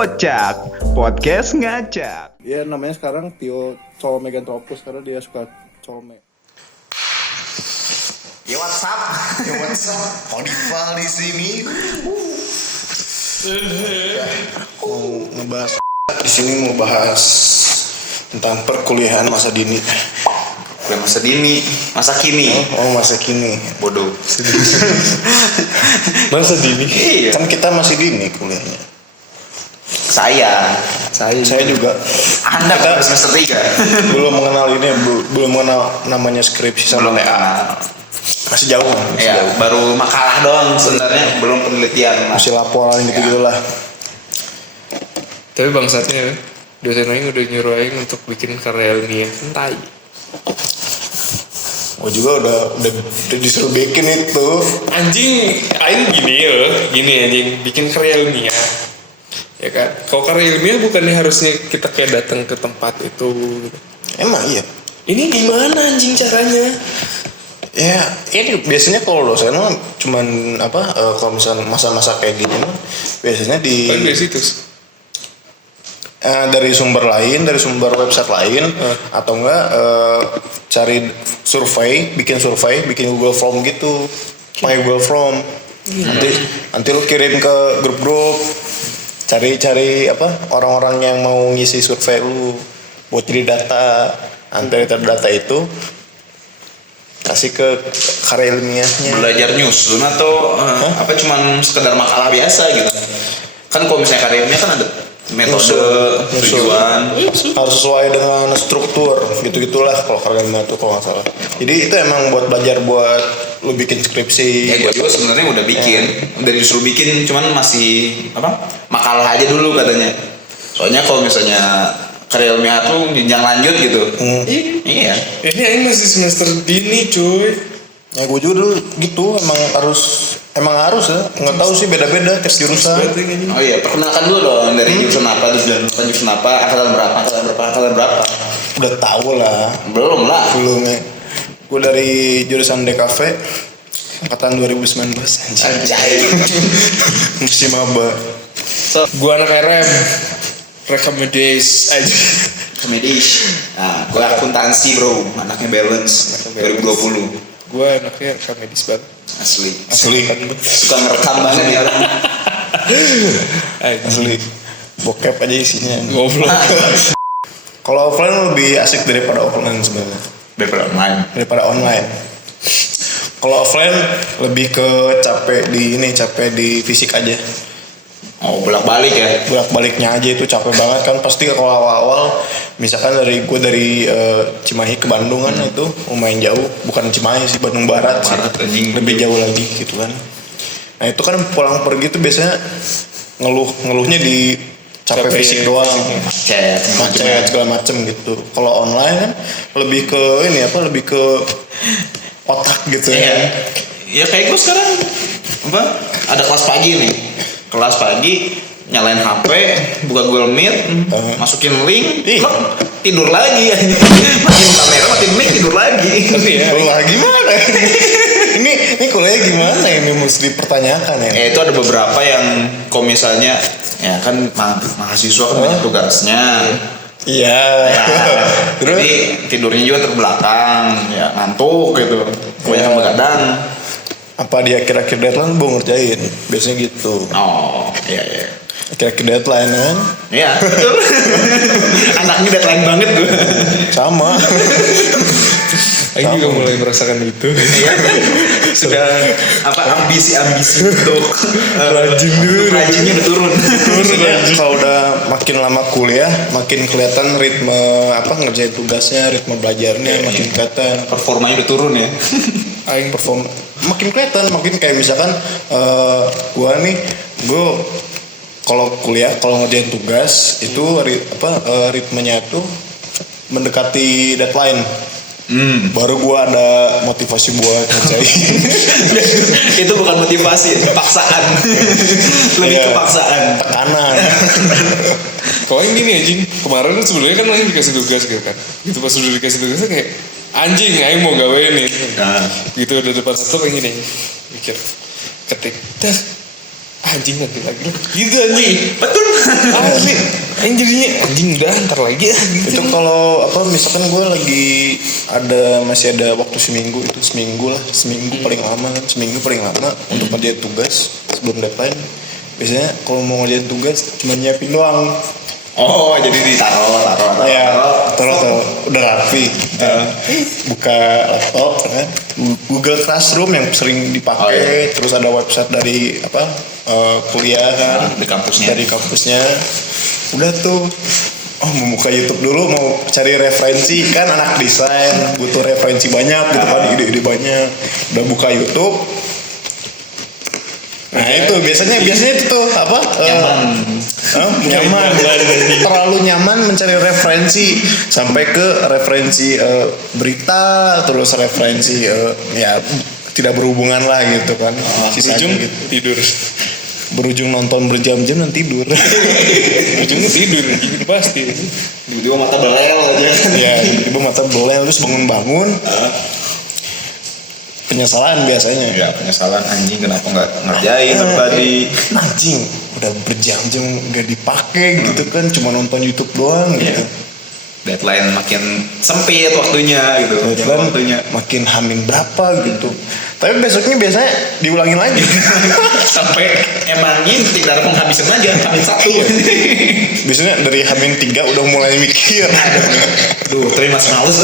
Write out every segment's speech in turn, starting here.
Kocak, podcast ngacak. Ya namanya sekarang Tio Colmeganthropus karena dia suka colme. Ya WhatsApp. Audival di sini. Mau ngebahas di sini mau bahas tentang perkuliahan masa dini. Bukan masa dini, masa kini. Oh masa kini. Bodoh. Masa dini? Iya. Kan kita masih dini kuliahnya. Saya juga. Anda kan semester 3. belum mengenal ini, belum mengenal namanya skripsi sama Belum TA. kenal. Masih jauh. Ya, baru makalah doang sebenarnya, belum penelitian. Masih laporan gitu-gitulah. Tapi bangsatnya dosen Aing udah nyuruh Aing untuk bikin karya ilmiah tai. Gue juga udah disuruh bikin itu. Anjing, Aing gini anjing, bikin karya ilmiah. Ya kan, kalau karya ilmiah bukannya harusnya kita kayak datang ke tempat itu gitu. Emang iya. Ini gimana anjing caranya? Ya, ini biasanya kalau dosen mah cuman kalau misalnya masa-masa kayak gini mah biasanya Paling dari situ. dari sumber lain, dari sumber website lain, atau enggak cari bikin Google Form gitu, pakai Google Form. Nanti lu kirim ke grup-grup, cari orang-orang yang mau ngisi survei lu, buat jadi data. Nanti dari data itu kasih ke karya ilmiahnya. Belajar nyusun atau apa cuman sekedar makalah biasa gitu. Kan kalau misalnya karya ilmiah kan ada metode, tujuan. Harus sesuai dengan struktur gitu-gitulah kalau karya ilmiah itu kalau nggak salah. Jadi itu emang buat belajar buat lu bikin skripsi. Ya gue juga sebenarnya udah bikin, udah disuruh bikin, cuman masih makalah aja dulu katanya. Soalnya kalau misalnya karya ilmiah tuh jenjang lanjut gitu. Iya. Ini Aing masih semester dini cuy. Ya gue juga dulu gitu, emang harus ya. Nggak tahu sih beda-beda tiap jurusan. Oh iya, perkenalkan dulu dong dari jurusan apa, dan jurusan apa, angkatan berapa. Udah tahu lah. Belum lah. Belum ya. Gue dari jurusan DKV angkatan 2019 Anjay. Musim maba. Gua anak RM. Rekomendasi aja. Komedis. Nah, gue akuntansi bro, anaknya balance 2020. Gua anaknya rekam medis banget. Asli. Asli. Suka ngerekam banget nih orang. Asli. Bokep aja isinya. Goblok. Kalau offline lebih asik daripada offline sebenarnya. Daripada online. Kalau offline lebih ke capek di fisik aja. Oh, bolak-balik ya. Bolak-baliknya aja itu capek banget kan. Pasti kalau awal-awal misalkan dari Cimahi ke Bandung kan itu lumayan jauh. Bukan Cimahi sih, Bandung Barat sih. Lebih jauh lagi gitu kan. Nah itu kan pulang pergi tuh biasanya ngeluhnya di capek fisik doang. Macet segala macem gitu. Kalau online kan lebih ke otak gitu ya. Ya kayak gue sekarang ada kelas pagi nih. Kelas pagi nyalain HP, buka Google Meet, masukin link, tidur lagi. Matiin kamera, matiin mic, tidur lagi. Gimana? ini kuliah gimana ini mesti dipertanyakan ya. Itu ada beberapa yang kalau misalnya ya kan mahasiswa kan banyak tugasnya. Iya. Ya, jadi tidurnya juga terbelakang, ya ngantuk gitu. Kebanyakan begadang. Apa di akhir-akhir deadline gue ngerjain biasanya gitu. Oh iya. Akhir-akhir deadline kan. Iya betul. Anaknya deadline banget gue. Sama. Aing juga mulai merasakan itu. Iya kan. Sudah ambisi untuk rajinnya udah turun. Kalau udah makin lama kuliah makin kelihatan ritme ngerjain tugasnya, ritme belajarnya makin kelihatan. Performanya udah turun ya. Aing Perform makin kelihatan, makin kayak misalkan gue kalau kuliah kalau ngerjain tugas itu ritmenya tuh mendekati deadline. Baru gue ada motivasi buat ngerjain. Itu bukan motivasi, paksaan. Lebih ke paksaan, tekanan. kalau yang gini anjing, kemarin sebenarnya kan Aing dikasih tugas gitu kan. Gitu pas udah dikasih tugasnya kayak anjing Aing mau gawe nih. Gitu udah depan laptop kayak gini. Mikir ketik anjing nanti lagi gitu anjing. Betul. Asli. Aing jadinya anjing udah ntar lagi ya gitu. Itu kalau apa misalkan gue lagi masih ada waktu seminggu paling lama kan, seminggu paling lama untuk ngerjain tugas sebelum deadline. Biasanya kalau mau ngerjain tugas cuma nyiapin doang. Oh, jadi ditaruh. Ya, taruh udah rapi. Buka laptop kan, Google Classroom yang sering dipakai, terus ada website dari kuliah kan, dari kampusnya. Udah tuh, mau buka YouTube dulu, mau cari referensi kan, anak desain butuh referensi banyak gitu kan, ide-ide banyak. Udah buka YouTube. Nah itu biasanya itu tuh nyaman, terlalu nyaman mencari referensi sampai ke referensi berita, terus referensi ya tidak berhubungan lah gitu kan. Berujung gitu. Tidur. Berujung nonton berjam-jam dan tidur. Ujungnya tidur gitu pasti. Tiba-tiba mata belel aja. Ya, tiba-tiba mata belel terus bangun-bangun. Penyesalan biasanya. Ya penyesalan, anjing kenapa nggak ngerjain tadi. Anjing udah berjam-jam nggak dipakai gitu kan, cuma nonton YouTube doang gitu. Deadline makin sempit waktunya gitu. Deadline makin hamin berapa gitu. Tapi besoknya biasanya diulangin lagi. Sampai emangnya tidak ada penghabisan aja, hamin 1. Biasanya dari hamin 3 udah mulai mikir. Duh, tapi masih males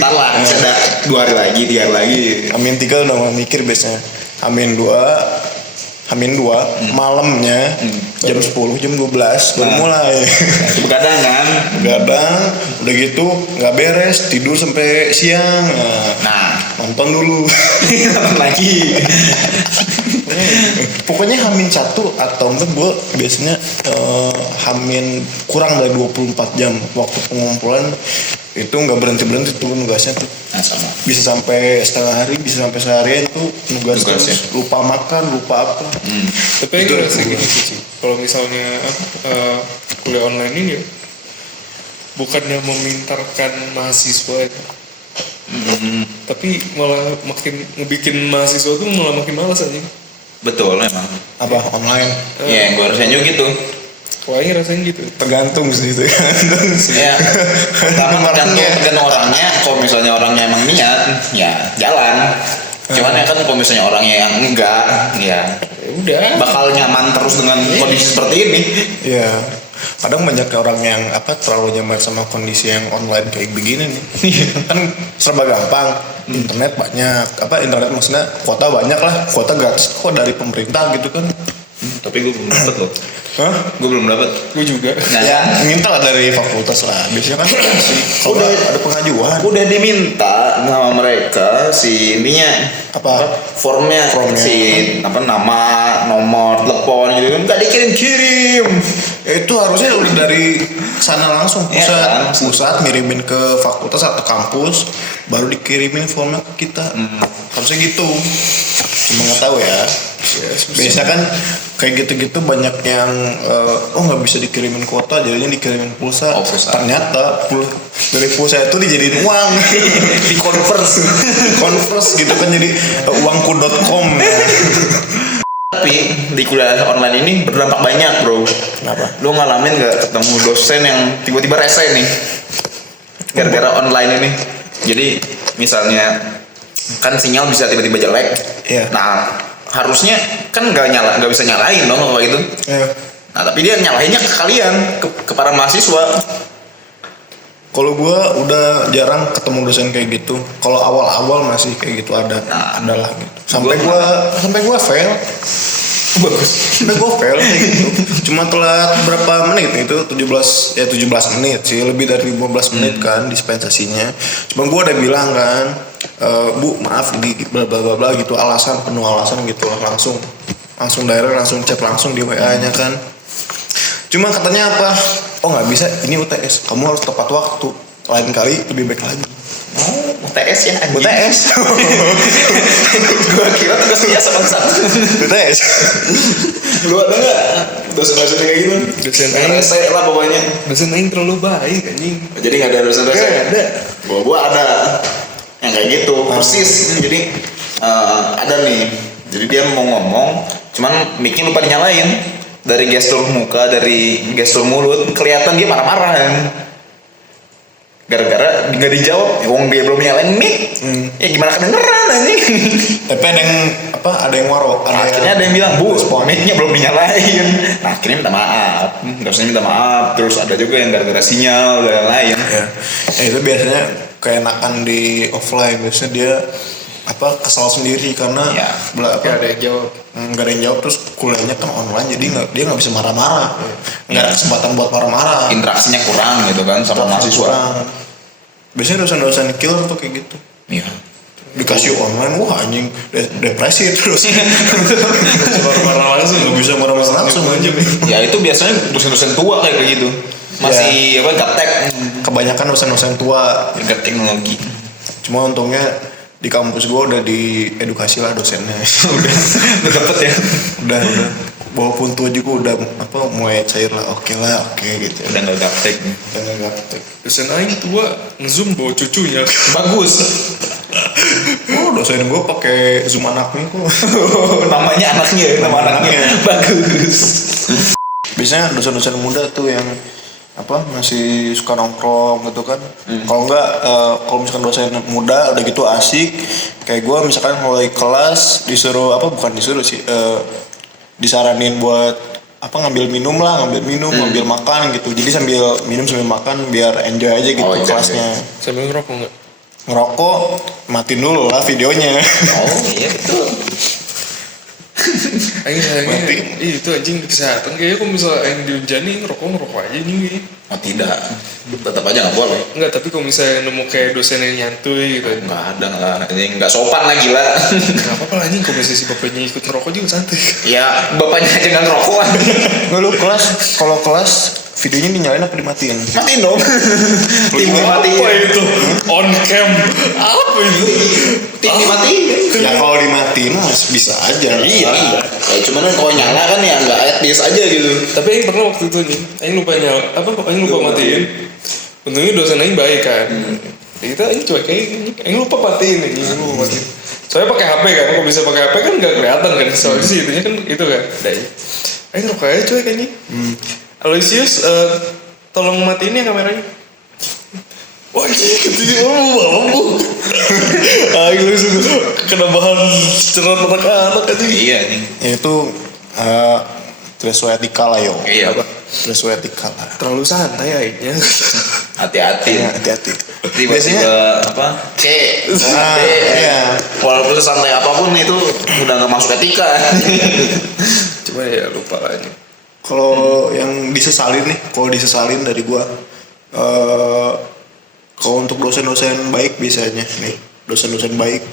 ntar lah, masih ada 2 hari lagi, 3 hari lagi. Hamin 3 udah mulai mikir biasanya. Hamin 2 malamnya jam 10, jam 12 baru mulai. Begadang kan? Begadang, udah gitu nggak beres, tidur sampai siang. Nah, Nonton dulu. nonton lagi. Pokoknya hamin 1 atau enggak gue biasanya hamin kurang dari 24 jam waktu pengumpulan itu nggak berhenti tuh nugasnya tuh. Nah, sama. Bisa sampai setengah hari, bisa sampai seharian tuh nugas Tugasnya. terus, lupa makan, lupa apa. Tapi yang ngerasa gini sih, kalau misalnya kuliah online ini ya, bukannya memintarkan mahasiswa ya, tapi malah makin ngebikin mahasiswa tuh malah makin malas aja. Betul memang. Apa online? Iya, yang gue rasain juga gitu. Kayaknya rasanya gitu. Tergantung sih itu. Ya, pertama tergantung orangnya. Kalau misalnya orangnya emang niat, ya jalan. Cuman ya kan kalau misalnya orangnya yang enggak, ya Udah. bakal nyaman terus dengan kondisi seperti ini. Iya. Kadang banyak orang yang terlalu nyaman sama kondisi yang online kayak begini nih. Kan serba gampang. Internet banyak. Internet maksudnya kuota banyak lah. Kuota gratis kok dari pemerintah gitu kan. Tapi gue belum dapet loh. Hah? Gue belum dapet. Gue juga. Nah, Ya, minta lah dari fakultas lah. Biasanya kan sih. Kalau Udah. ada pengajuan. udah diminta sama mereka si ininya Apa? formnya si nama, nomor telepon gitu kan nggak dikirim. Itu harusnya udah dari sana langsung Iya, pusat ngirimin ke fakultas atau kampus baru dikirimin formnya ke kita. Harusnya gitu. Cuma nggak tahu ya. Biasa kan kayak gitu-gitu banyak yang nggak bisa dikirimin kuota jadinya dikirimin pulsa. Oh, pulsa. Ternyata dari pulsa itu dijadiin uang. Di Converse gitu kan jadi uangku.com. Tapi di kuliah online ini berdampak banyak bro. Kenapa? Lu ngalamin nggak ketemu dosen yang tiba-tiba rese nih gara-gara online ini? Jadi misalnya kan sinyal bisa tiba-tiba jelek. Iya. Nah harusnya kan nggak bisa nyalain dong kalau gitu. Iya. Nah tapi dia nyalahinnya ke kalian, ke para mahasiswa. Kalau gue udah jarang ketemu dosen kayak gitu. Kalau awal-awal masih kayak gitu ada lah gitu. Sampai gue fail. Bagus. Sampai gue fail kayak gitu. Cuma telat berapa menit itu 17 menit sih, lebih dari 15 menit kan dispensasinya. Cuma gue udah bilang kan, Bu maaf ini bla bla bla bla gitu, penuh alasan gitu lah, langsung direct, langsung chat langsung di WA-nya kan. Cuma katanya apa? Oh nggak bisa, ini UTS, kamu harus tepat waktu. Lain kali lebih baik lagi. Oh, UTS ya anjing. UTS. Gua kira tugas biasa bangsat. UTS. Lu ada nggak dosen-dosen kayak gitu? Dosen rese lah pokoknya. Dosen aing terlalu baik anjing. Jadi nggak ada dosen rese? Nggak ada. Gua ada. Yang kayak gitu, persis. Jadi ada nih. Jadi dia mau ngomong, cuman mic-nya lupa dinyalain. dari gestur muka, dari gestur mulut kelihatan dia marah-marah kan. Gara-gara nggak dijawab, wong dia belum nyalain mic. Ya gimana kedengeran anjing. Tapi ada yang waro, Akhirnya ada yang bilang, "Bu, mic-nya belum dinyalain." Nah, akhirnya minta maaf. Enggak usah minta maaf. Terus ada juga yang gara-gara sinyal dan lain. Ya. Itu biasanya keenakan di offline, biasanya dia kesal sendiri karena Gak ada yang jawab. nggak ada yang jawab, terus kuliahnya kan online jadi dia nggak bisa marah-marah, nggak ada kesempatan buat marah-marah, Interaksinya kurang gitu kan sama mahasiswa. kurang. Biasanya dosen-dosen killer tuh kayak gitu, Iya. dikasih online wah anjing depresi terus Marah-marah langsung. nggak bisa marah-marah langsung aja. Ya itu biasanya dosen-dosen tua kayak gitu. Masih gaptek. Kebanyakan dosen-dosen tua. Tingkat teknologi. Cuma untungnya di kampus gue udah diedukasi lah dosennya. Udah dapet ya. udah walaupun tua juga udah mulai cair lah, oke gitu. Udah nggak gaptek. Udah nggak gaptek. Dosen aing tua nge-zoom bawa cucunya. Bagus. Dosen gue pakai zoom anaknya kok. Namanya anaknya, nama anaknya. Bagus. Biasanya dosen-dosen muda tuh yang masih suka nongkrong gitu kan. Kalau enggak kalau misalkan dosen muda udah gitu asik kayak gue, misalkan mulai kelas disuruh bukan disuruh sih, disaranin buat ngambil minum, ngambil makan gitu. Jadi sambil minum sambil makan biar enjoy aja gitu kelasnya. Sambil ngerokok nggak? Ngerokok matiin dulu lah videonya. Oh iya betul. Aing itu anjing kesehatan kayaknya kalau misalnya aing diunjani ngerokok aja nih. Oh tidak, tetap aja nggak boleh. Enggak, tapi kalau misalnya nemu kayak dosen yang nyantuy gitu. Nggak sopan lah gila. Enggak apa-apa lah anjing kalau misalnya si bapaknya ikut ngerokok juga santai. Ya bapaknya aja nggak ngerokok. Nggak, lu kalau kelas videonya dinyalain apa dimatiin? Matiin dong. Tim dimatiin. Apa itu? On cam. Apa itu? Tim dimatiin. Ya kalau dimatiin mas bisa aja. Iya. Ya, cuman kan kalau nyala kan ya nggak etis aja gitu. Tapi aing pernah waktu itu nih, aing lupa nyala, aing lupa matiin. Untungnya dosen aing baik kan. Itu aing cuek aing lupa matiin anjing, lupa matiin. Soalnya pakai HP kan, kalau bisa pakai HP kan nggak kelihatan kan. Soalnya sih itunya kan itu kan. Aing rokok aja cuek anjing. Aloysius, tolong matiin ya kameranya. Wah gitu mampu. Aing langsung kena bahan cerot anak-anak aja. Iya nih. Itu threshold etika lah yo. Iya. Threshold etika lah. Terlalu santai aingnya. Hati-hati. Ya, hati-hati. Tiba-tiba Iya. Walaupun sesantai apapun itu udah nggak masuk etika. Cuma ya lupa lah ini. Kalau yang disesalin dari gua, kalau untuk dosen-dosen baik biasanya nih, dosen-dosen baik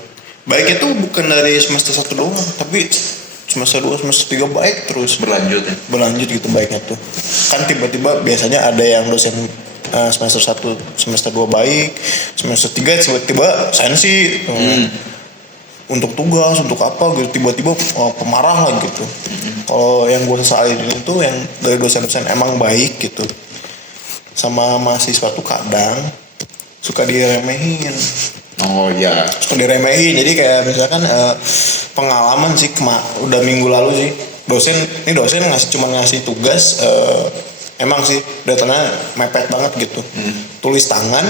itu bukan dari semester 1 doang, tapi semester 2, semester 3 baik terus berlanjut gitu baiknya tuh. Kan tiba-tiba biasanya ada yang dosen semester 1, semester 2 baik, semester 3 tiba-tiba sensi. Untuk tugas, untuk apa gitu, tiba-tiba pemarah lah gitu. Kalau yang gue sesalin itu yang dari dosen-dosen emang baik gitu, sama mahasiswa tuh kadang suka diremehin. Oh iya. Suka diremehin, jadi kayak misalkan pengalaman sih udah minggu lalu sih dosen cuma ngasih tugas, emang sih datanya mepet banget gitu. Tulis tangan,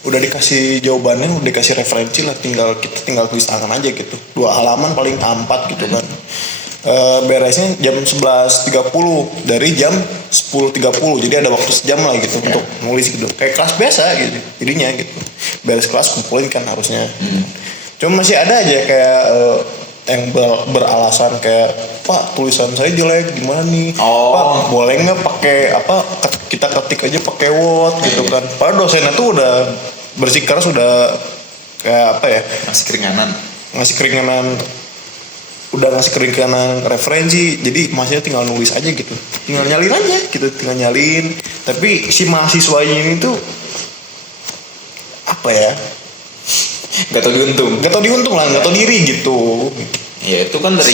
udah dikasih jawabannya, udah dikasih referensi lah, kita tinggal tulis tangan aja gitu, 2 halaman paling 4 gitu kan. Beresnya jam 11.30 dari jam 10.30, jadi ada waktu sejam lah gitu untuk nulis gitu, kayak kelas biasa gitu jadinya gitu. Beres kelas kumpulin kan harusnya. Cuma masih ada aja kayak yang beralasan kayak, Pak tulisan saya jelek gimana nih, Pak boleh nggak pakai kita ketik aja pakai Word gitu kan. Padahal dosennya tuh udah bersikeras, udah kayak ngasih keringanan referensi, jadi mahasiswa tinggal nulis aja gitu, tinggal nyalin. Tapi si mahasiswanya ini tuh Gak tau diuntung lah, gak tau diri gitu. Ya itu kan dari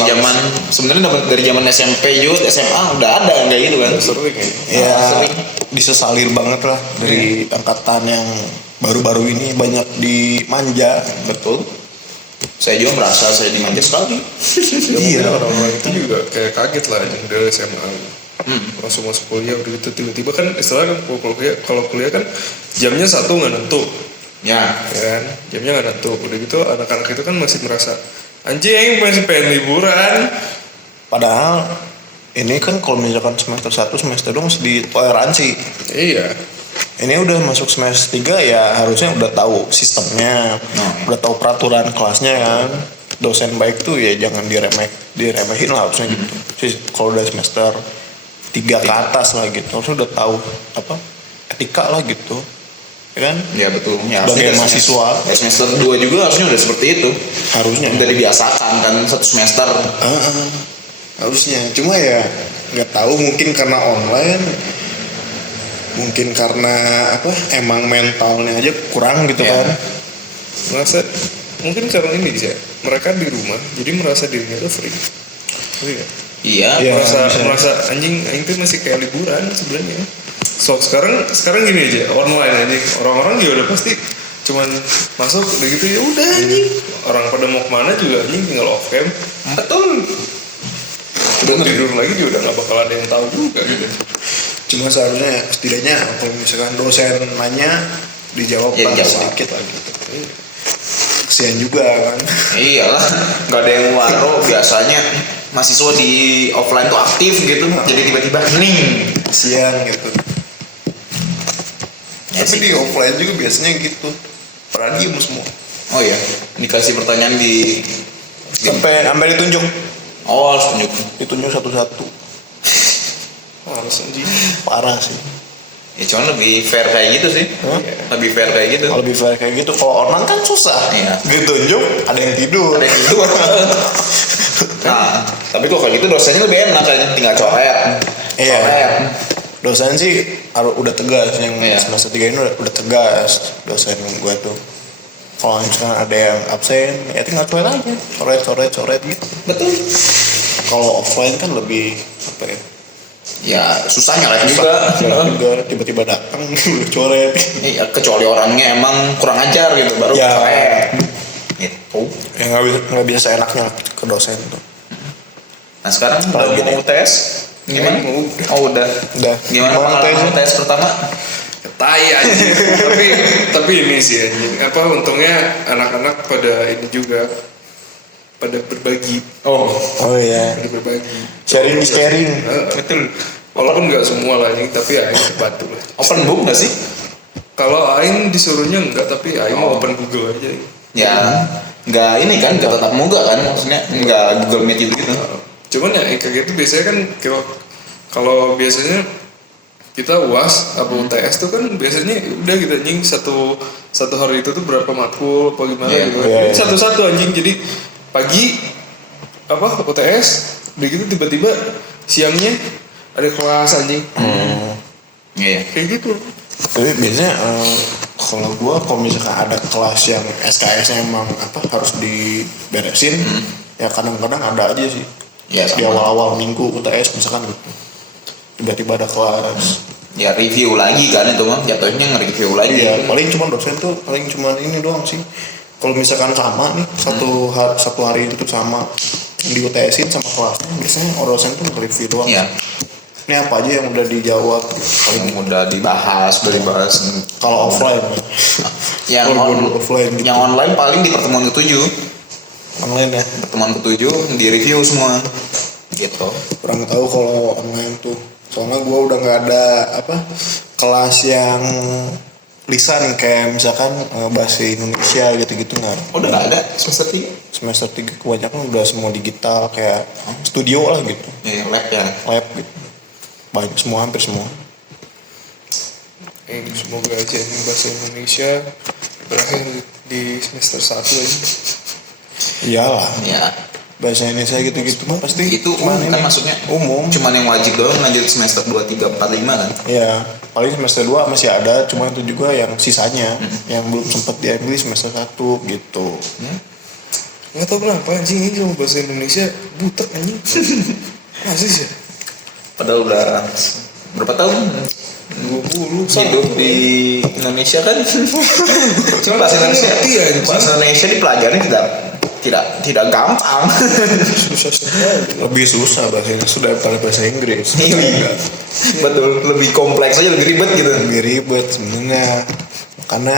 zaman SMP juga, SMA udah ada kayak gitu kan. Sering ya. Disesalin banget lah dari angkatan yang baru-baru ini banyak dimanja. Betul. Saya juga merasa saya dimanja sekali. Iya, orang-orang itu juga kayak kaget lah anjing dari SMA. Langsung masuk kuliah udah gitu tiba-tiba kan istilahnya kan kalau kuliah kan jamnya satu nggak nentu. Ya. Ya kan, jamnya nggak nentu. Udah gitu anak-anak itu kan masih merasa anjing masih pengen liburan. Padahal ini kan kalau misalkan semester 1 semester 2 masih ditoleransi. Iya. Ini udah masuk semester 3 ya harusnya udah tahu sistemnya, udah tahu peraturan kelasnya kan. Dosen baik tuh ya jangan diremehin lah harusnya gitu. Kalau udah semester 3 ke atas lah gitu, harusnya udah tahu apa etika lah gitu. Ya kan? Ya betul. Ya, sebagai mahasiswa. Semester 2 juga harusnya udah seperti itu. Harusnya. Udah dibiasakan kan satu semester. Harusnya. Cuma ya nggak tahu mungkin karena online, mungkin karena apa emang mentalnya aja kurang gitu Ya. kan. Merasa mungkin karena ini sih ya, mereka di rumah jadi merasa dirinya tuh free. Iya. Iya. Iya. merasa anjing tuh masih kayak liburan sebenarnya. So sekarang gini aja online anjing, orang-orang juga udah pasti cuman masuk udah gitu ya udah anjing. Orang pada mau kemana juga anjing tinggal off cam. Betul. Tidur lagi juga udah nggak bakal ada yang tahu juga gitu. Cuma seharusnya setidaknya kalau misalkan dosen nanya dijawab Ya, lah dijawab. sedikit lah gitu. Kesian juga kan. Iyalah, nggak ada yang waro. Biasanya mahasiswa di offline tuh aktif gitu, jadi tiba-tiba hening. Kesian gitu. Ya Tapi sih. di offline juga biasanya gitu. Pada diem semua. Oh iya, dikasih pertanyaan di Sampai ditunjuk. oh harus tunjuk. Ditunjuk satu-satu. Males anjing. Parah sih. Ya cuman lebih fair kayak gitu sih. Hah? Lebih fair kayak gitu. Kalau lebih fair kayak gitu, kalau online kan susah. Iya. Ditunjuk, ada yang tidur. Ada yang tidur. Nah, tapi kok kayak gitu dosennya lebih enak kan, tinggal coret. Iya. Coret. Dosen sih udah tegas, yang Iya. semester 3 ini udah tegas dosen gue tuh. Kalau misalkan ada yang absen, ya tinggal coret aja, coret gitu. Betul. Kalau offline kan lebih apa ya? Ya susah nyalain juga. Juga tiba-tiba datang udah coret. Iya, kecuali orangnya emang kurang ajar gitu baru Ya. coret. Gitu. Ya nggak bisa seenaknya ke dosen tuh. Nah sekarang udah Kalau gini. mau tes gimana? Oh udah. Udah. Gimana pengalaman tes pertama? Tai anjing. tapi ini sih anjing. Apa untungnya anak-anak pada ini juga pada berbagi. Oh iya. Pada berbagi. Sharing is caring. Betul. Walaupun nggak semua lah anjing, tapi Aing bantu lah. open book nggak sih? Kalau Aing disuruhnya enggak, tapi Aing mau Oh. open Google aja. Ya nggak ini kan nggak tatap muka kan maksudnya nggak Google Meet gitu. Cuman ya kayak gitu biasanya kan kalau biasanya kita UAS apa UTS tuh kan biasanya udah gitu anjing satu hari itu tuh berapa matkul apa gimana Iya, gitu. iya, iya. Satu-satu anjing, jadi pagi apa UTS udah gitu tiba-tiba siangnya ada kelas anjing. Iya. Kayak gitu. Tapi biasanya kalau misalkan ada kelas yang SKS-nya emang apa harus diberesin, ya kadang-kadang ada aja sih. Ya, Di sama. awal-awal minggu UTS misalkan gitu. Tiba-tiba ada kelas. Ya review lagi kan itu mah jatuhnya nge-review lagi. Iya, paling cuma dosen tuh paling cuma ini doang sih. Kalau misalkan sama nih satu hari itu tuh sama di UTS-in sama kelasnya, biasanya dosen tuh nge-review doang. Iya. Ini apa aja yang udah dijawab gitu. Paling Yang udah dibahas. kalau offline ya. Yang Kalau gua offline gitu. yang online paling di pertemuan ke-7. Online ya. Pertemuan ke-7 di review semua. Gitu. Kurang tahu kalau online tuh. Soalnya gue udah nggak ada apa kelas yang lisan kayak misalkan bahasa Indonesia gitu-gitu nggak. Udah nggak ada semester 3. Semester 3 kebanyakan udah semua digital kayak studio lah gitu, Ya lab ya. lab gitu. Banyak semua, hampir semua. Semoga aja ini bahasa Indonesia berakhir di semester 1 aja. Iyalah, Ya. bahasa Indonesia gitu-gitu mah pasti Itu cuman umum kan ini. maksudnya. Umum. Cuman yang wajib doang lanjut semester 2, 3, 4, 5 kan. Ya, paling semester 2 masih ada, cuma itu juga yang sisanya yang belum sempet diambil semester 1 gitu. Nggak tahu kenapa anjing ini sama bahasa Indonesia butek anjing. Masih sih. Padahal udah berapa tahun 20 hidup di Indonesia kan. Cuma bahasa Indonesia. Ngerti ya, anjing. Bahasa Indonesia dipelajari tidak gampang. Susah sekali. Lebih susah bahasa Inggris daripada bahasa Inggris. Iya. Betul, lebih kompleks aja, lebih ribet gitu. Lebih ribet sebenarnya. Karena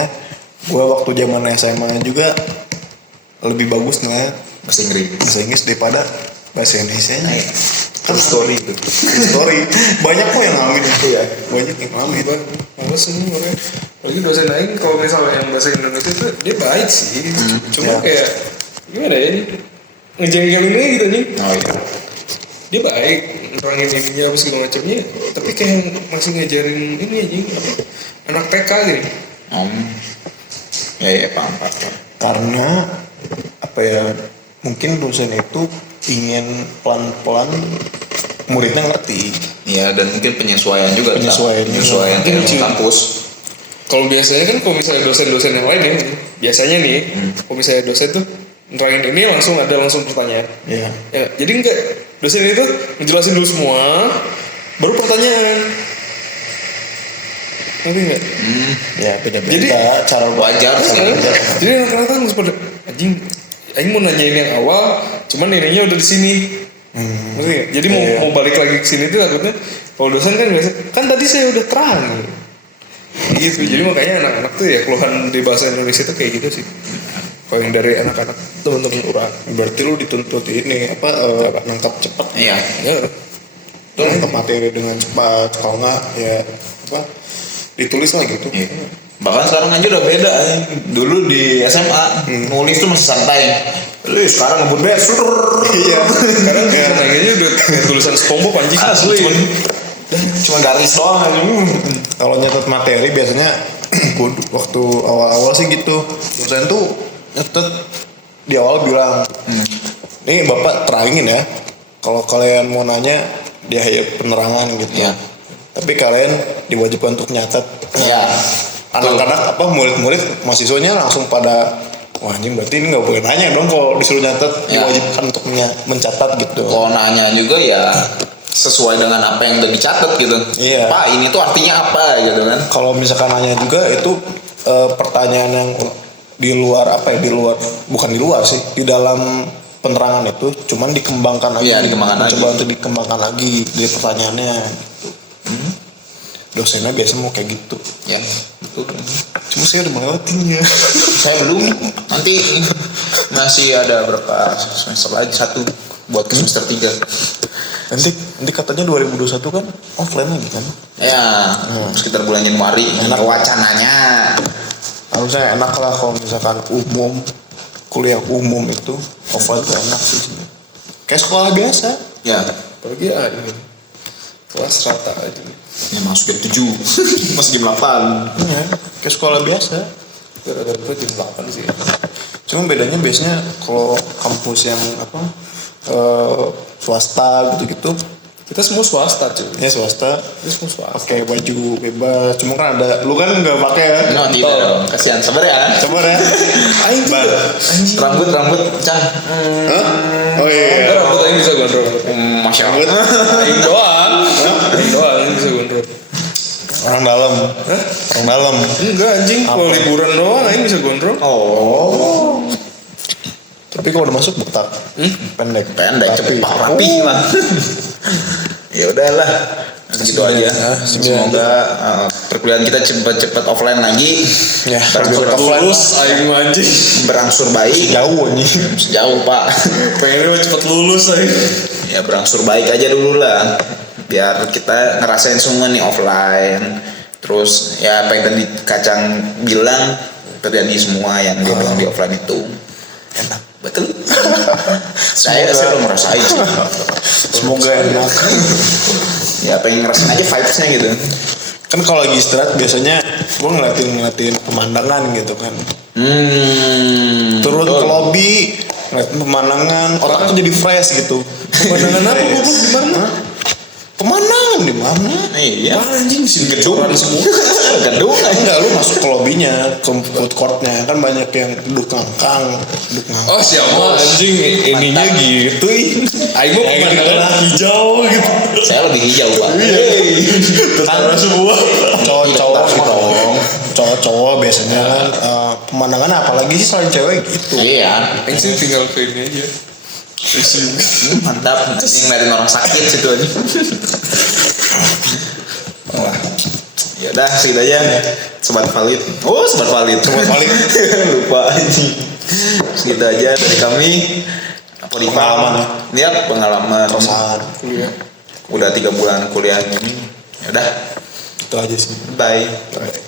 gue waktu zaman SMA juga lebih bagus Bahasa Inggris daripada bahasa Indonesia. Kan story itu. Story banyak kok yang ngamin itu ya. Banyak yang ngamin. Males semua orang. Lagi dosen lain kalau misalnya yang bahasa Indonesia tuh dia baik sih. Cuma ya. kayak gimana ya? Ngejengkelinnya gitu nih. Oh iya. Dia baik nerangin ininya apa segala macamnya. Tapi kayak masih ngajarin ini aja apa? Anak TK gitu. Ya paham. Karena apa ya, mungkin dosen itu ingin pelan-pelan muridnya ngerti. Iya, dan mungkin penyesuaian juga. Penyesuaian kayak di kampus. Kalau biasanya kan kalau misalnya dosen-dosen yang lain ya, biasanya nih, kalau misalnya dosen tuh nerangin ini langsung pertanyaan. Iya. Ya, jadi enggak, dosen itu ngejelasin dulu semua, baru pertanyaan. Ngerti nggak? Ya beda-beda Jadi, cara wajar sih. Jadi anak-anak kan pada anjing mau nanyain yang awal, cuman ininya udah di sini. Ngerti nggak? Jadi mau balik lagi ke sini tuh takutnya kalau dosen kan biasa kan tadi saya udah terang. Gitu. Jadi makanya anak-anak tuh ya keluhan di bahasa Indonesia tuh kayak gitu sih. Kalau yang dari anak-anak teman-teman orang, berarti lu dituntut ini nangkap cepat. Iya. ya Lu nangkap materi dengan cepat. Kalau nggak ya apa? Ditulis lah gitu. Iya. Bahkan sekarang aja udah beda. Dulu di SMA nulis tuh masih santai. Sekarang ngebut bes. Iya. Sekarang kayak nanya udah kayak tulisan SpongeBob anjing. Asli. Cuma garis doang aja. Kalau nyatet materi biasanya gua waktu awal-awal sih gitu. Dosen tuh nyatet di awal bilang, nih bapak terangin ya. Kalau kalian mau nanya dia penerangan gitu. Iya. Tapi kalian diwajibkan untuk nyatet. Iya. Anak-anak apa murid-murid mahasiswanya langsung pada wah anjing berarti ini nggak boleh nanya dong kalau disuruh nyatet. Ya. Diwajibkan untuk mencatat gitu. Kalau nanya juga ya sesuai dengan apa yang udah dicatat gitu. Iya. Pak ini tuh artinya apa gitu kan? Kalau misalkan nanya juga itu pertanyaan yang di luar apa ya, bukan di luar sih, di dalam penerangan itu cuman dikembangkan lagi. Iya, dikembangkan Coba lagi. untuk dikembangkan lagi di pertanyaannya. Dosennya biasa mau kayak gitu. Ya, betul. Cuma saya udah melewatinya. Saya belum. Nanti masih ada berapa semester lagi, 1 buat ke semester 3. Nanti katanya 2021 kan offline lagi kan? Ya, sekitar bulan Januari. Enak. Wacananya. Harusnya enak lah kalau misalkan kuliah umum itu offline tuh enak sih. Kayak sekolah biasa. Ya, Apalagi ini kelas rata aja. ini masuk jam 7. Masuk jam 8. Iya, kayak sekolah biasa. Rata-rata jam 8 sih. Cuma bedanya biasanya kalau kampus yang apa swasta gitu-gitu, Kita semua swasta cuy. ya swasta Kita semua swasta. pakai baju bebas. Cuma kan ada, lu kan nggak pakai ya? No, tidak dong. Kasihan sabar ya. Coba ya. Aing tuh Bang. Rambut Cang. Hah? Oh iya. rambut Aing bisa gondrong. Masya Allah. Aing doang. Aing doang Aing bisa gondrong. Orang dalam. Orang dalam. Enggak anjing, kalau liburan doang Aing bisa gondrong. Oh, Tapi kalau udah masuk botak. Pendek. cepet rapi lah. Ya udahlah. Segitu aja. Semoga perkuliahan kita cepat-cepat offline lagi. Ya, Berangsur offline. Lulus Aing mah anjing. berangsur baik. Jauh nih. Sejauh Pak. Pengennya mah cepet lulus Aing. Ya berangsur baik aja dulu lah. Biar kita ngerasain semua nih offline. Terus ya apa yang tadi Kacang bilang terjadi semua yang dia bilang di offline itu. Enak. Betul. saya belum ngerasain sih. Semoga enak. Ya pengen ngerasain aja vibes-nya gitu. Kan kalau lagi istirahat biasanya gue ngeliatin pemandangan gitu kan. Turun betul. ke lobby, ngeliatin pemandangan, otak tuh jadi fresh gitu. Pemandangan apa goblok di mana? Pemandangan di mana? Iya. Apaan anjing sih Gedung semua. Gedung aja. Enggak, lu masuk ke lobbynya, ke food courtnya kan banyak yang duduk ngangkang. Oh siapa anjing ininya gitu ih. Aing mah pemandangan hijau gitu. Saya lebih hijau Pak. Kan semua cowok-cowok biasanya kan pemandangan apalagi sih selain cewek gitu. Iya. Yang sih tinggal ke ini aja. Mantap. Ini ngeliatin orang sakit situ aja. Wah. Ya udah segitu aja. Sobat valid. Oh, sobat valid. Lupa anjing. Segitu aja dari kami. Pengalaman. Iya, pengalaman. Kosan. Kuliah. Udah 3 bulan kuliah gini. Ya udah. Itu aja sih. Bye. Bye.